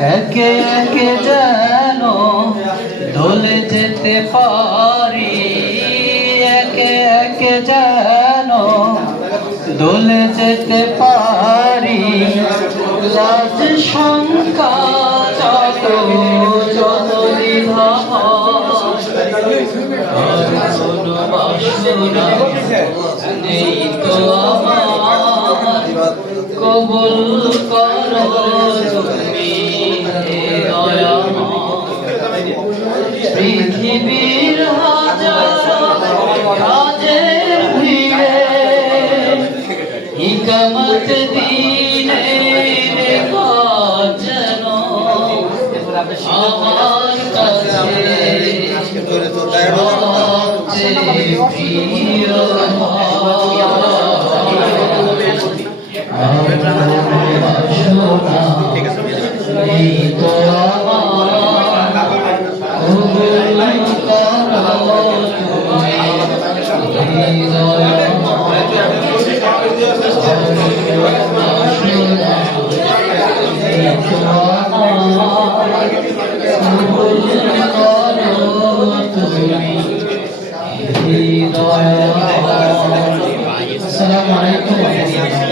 একে একে যেন দোলে যেতে পারি, একে একে যেন দোলে যেতে পারি। লাজ শঙ্কা যত যত দ্বিধা কোনো বাসনা নেই তো আমার, কবুল করো তুমি হে দয়াময়। পৃথিবীর হাজার কাজের ভিড়ে হিকমত দিনের কাজ যেন আমার কাছে সবচেয়ে প্রিয়। এই তো আমার কবুল করো তুমি হৃদয়। Assalamualaikum warahmatullahi wabarakatuh.